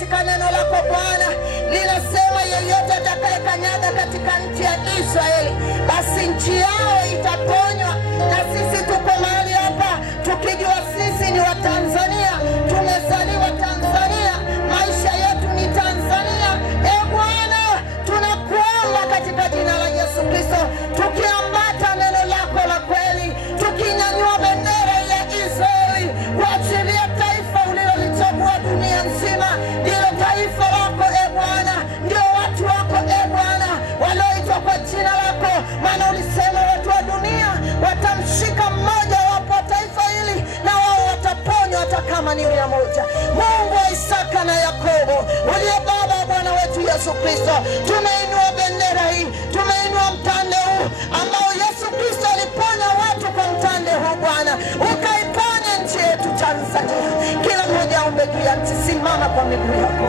katika neno lako Bwana linasema yeyote atakayekanyaga katika nchi ya Israeli basi nchi yao itaponywa. Na sisi tuko mahali hapa tukijua sisi ni wa Tanzania, tumezaliwa Tanzania, maisha yetu ni Tanzania. Bwana tunakuomba katika jina la Yesu Kristo, tukiambata neno lako la kweli, tukinyanyua bendera ya Israeli kwa ajili ya taifa ulilolichagua dunia nzima. Ndilo taifa lako Bwana, ndio watu wako Bwana walioitwa kwa jina lako, maana ulisema watu wa dunia watamshika mmoja wapo taifa hili na wao wataponywa hata kama ni 100. Mungu wa Isaka na Yakobo, uliye baba Bwana wetu Yesu Kristo, tumeinua bendera hii, tumeinua mtande huu ambao Yesu Kristo aliponya watu kwa mtande huu Bwana, ukaiponya nchi yetu Tanzania. Kila mmoja aombe juu ya nchi, simama kwa miguu yako.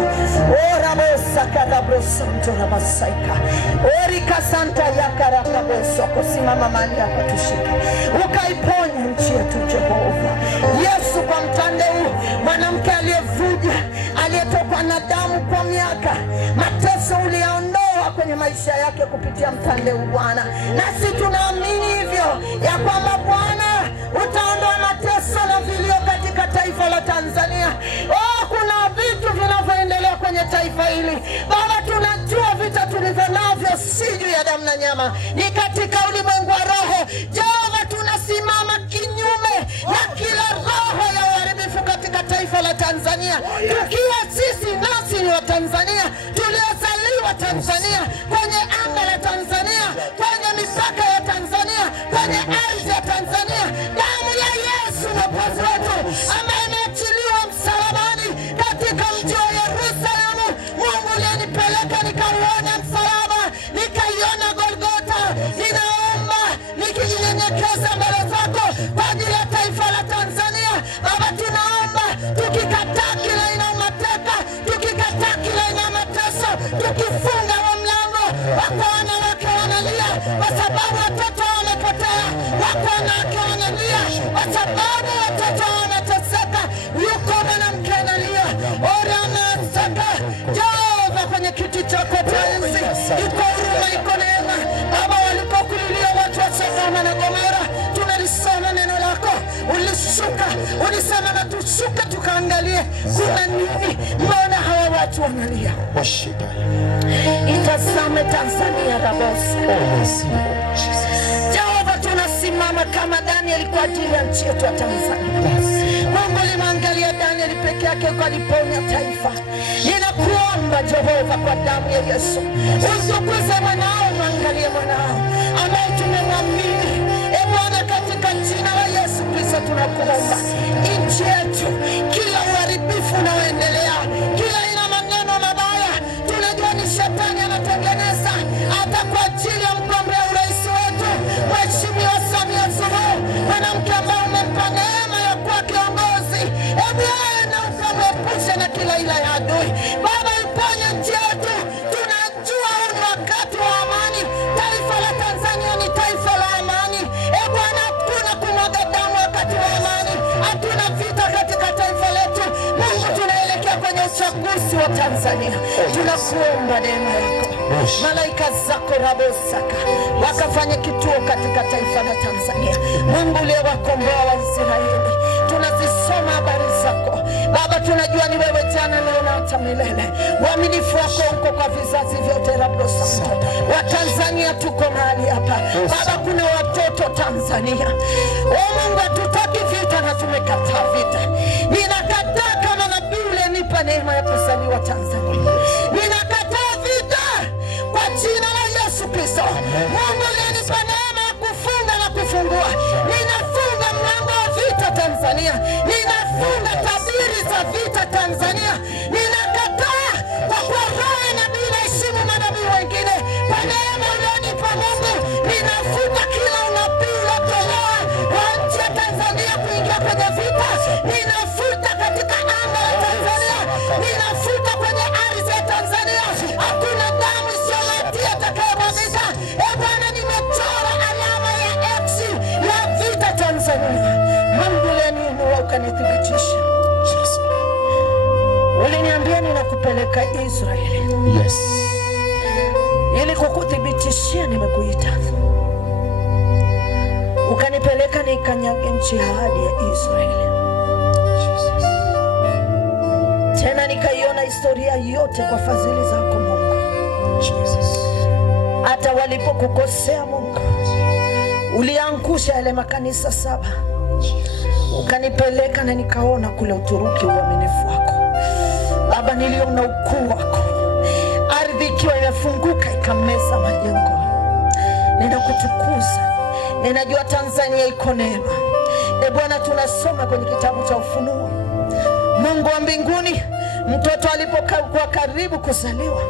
Ora bosa karabosa mtora masaika. Orika santa yakarabosa, kusimama mahali hapa tushike. Ukaiponya nchi yetu Jehova. Yesu, kwa mtande huu mwanamke aliyevuja, aliyetokwa na damu kwa miaka, mateso uliyaondoa kwenye maisha yake kupitia mtande huu Bwana. Nasi tunaamini hivyo ya kwamba Bwana utaondoa mateso na vilio katika taifa la Tanzania. Kuna vitu vinavyoendelea kwenye taifa hili Baba, tunajua vita tulivyo navyo si juu ya damu na nyama, ni katika ulimwengu wa roho. Jehova, tunasimama kinyume na kila roho ya uharibifu katika taifa la Tanzania, tukiwa sisi nasi ni wa Tanzania, tuliozaliwa Tanzania, kwenye anga la Tanzania, kwenye mipaka ya Tanzania, kwenye ardhi ya Tanzania. Damu ya Yesu Mwokozi wetu ambaye imeachiliwa msalabani katika mji wa Yerusalemu. Mungu uliyenipeleka nikauona msalaba, nikaiona Golgotha. Ninaomba nikijinyenyekeza mbele zako kwa ajili ya taifa la Tanzania Baba, tunaomba tukikataa kila aina ya mateka, tukikataa kila aina ya mateso, tukifunga wa mlango. Wako wanawake wanalia kwa sababu watoto wamepotea, wako wanawake wanalia kwa sababu watoto wameteseka, yuko mwanamke analia. Ora anasaka Jehova kwenye kiti chako cha enzi, iko huruma, iko neema Baba. Walipokulilia watu wa Sodoma na Gomora, tunalisoma neno lako, ulishuka, ulisema na tushuka tukaangalie kuna nini, mbona hawa watu wanalia. Itazame Tanzania rabosa. Jehova, tunasimama kama Daniel kwa ajili ya nchi yetu ya Tanzania. Mungu limeangalia Daniel peke yake kwa aliponya taifa. Ninakuomba Jehova kwa damu ya Yesu, utukuze mwanao, mwangalie mwanao ambaye tumemwamini. Bwana, katika jina la Yesu Kristo tunakuomba nchi yetu, kila uharibifu unaoendelea, kila ina maneno mabaya, tunajua ni shetani anatengeneza hata kwa ajili ya mgombea urais wetu Mheshimiwa Samia Suluhu, mwanamke ambaye umempa neema ya kuwa kiongozi. Bwana, ukamwepushe na kila ila ya adui Baba, iponye nchi yetu. Tunajua huu ni wakati wa amani, taifa la Tanzania ni taifa la amani. Bwana, hakuna kumwaga damu wakati wa amani, hatuna vita katika taifa letu. Mungu, tunaelekea kwenye uchaguzi wa Tanzania, tunakuomba neema yako, malaika zako rabosaka wakafanya kituo katika taifa la Tanzania. Mungu uliyewakomboa wa Israeli, tunazisoma habari zako Baba, tunajua ni wewe jana leo na hata milele. Uaminifu wako uko kwa vizazi vyote rabosaka. Wa Tanzania tuko mahali hapa Baba, kuna watoto Tanzania. Mungu, hatutaki vita na tumekataa vita. Ninakataa kama nabii uliyenipa neema ya kuzaliwa Tanzania, ninakataa vita kwa jina la Yesu Kristo. Mungu uliyenipa neema ya kufunga na kufungua, ninafunga mlango wa vita Tanzania, ninafunga tabiri za vita Tanzania. Ninakataa kwa kuwa roho na bila heshima manabii wengine. Kwa neema uliyonipa Mungu, ninafuta kila unabii uliotolewa kwa nchi ya Tanzania kuingia kwenye vita. Ninafuta katika anga la Tanzania, ninafuta kwenye ardhi ya Tanzania. Hakuna damu isiyo na hatia itakayomwagika. Bwana, nimechora alama ya X ya vita Tanzania. Mungu, leo ukanithibitisha. ukanipeleka Israeli. Yes. Ili kukuthibitishia nimekuita. Ukanipeleka nikanyage nchi ya ahadi ya Israeli. Jesus. Tena nikaiona historia yote kwa fadhili zako Mungu. Jesus. Hata walipokukosea Mungu, uliangusha yale makanisa 7. Ukanipeleka na nikaona kule Uturuki uaminifu wako. Baba, niliona ukuu wako. Ardhi ikiwa imefunguka ikameza majengo. Ninakutukuza. Ninajua Tanzania iko neema. Bwana, tunasoma kwenye kitabu cha Ufunuo, Mungu wa mbinguni, mtoto alipokuwa karibu kuzaliwa,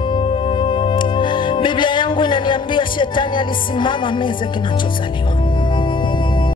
Biblia yangu inaniambia shetani alisimama meza kinachozaliwa.